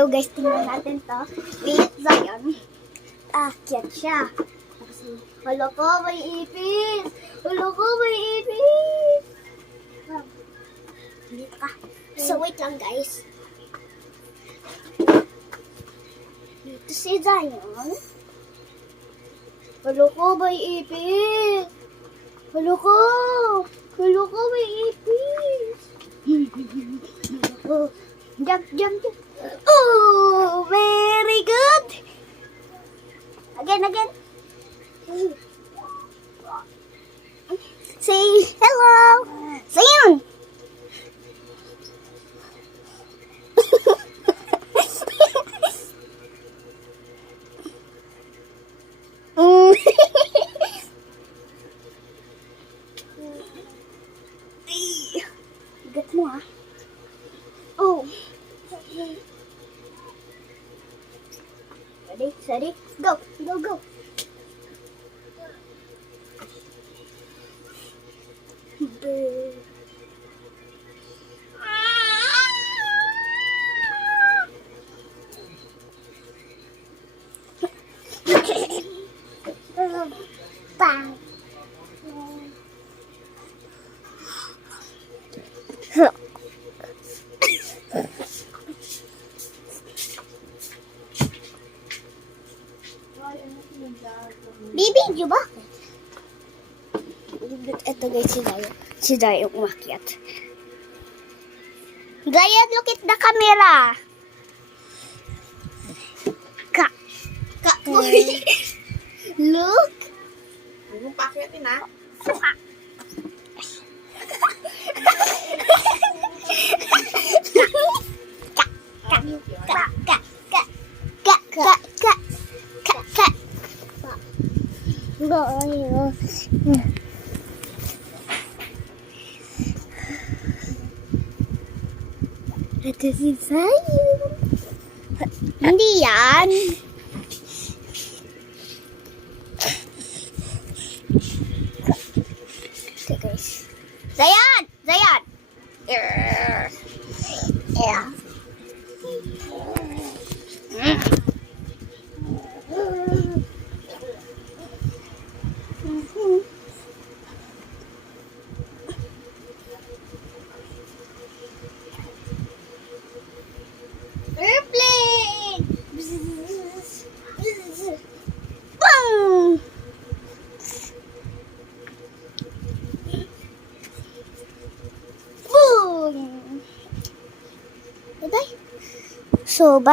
So guys, tingnan natin to. Pizza yan. Akyat siya. Hala ko, may ipis! Hala ko, may ipis! Dito ka. So wait lang guys. Dito si Zion. Hala ko, may ipis! Hala ko! Hala ko, may ipis! Hala ko. Jump, jump, jump. Oh, very good. Again, again. Say hello. Zion. Bigat mo ah. Oh. Ready, steady, go, go, go. Bang. Bibidyo ba? Ito guys, si Dayo. Si Dayo umakyat. Dayo, look at the camera. Ka. Look. Huwag pakyatin ha. Ito si Zion. Hindi yan. Ito guys. Zion! Zion! Yeah. Airplane! Boom! Boom! Bye-bye. So, bye.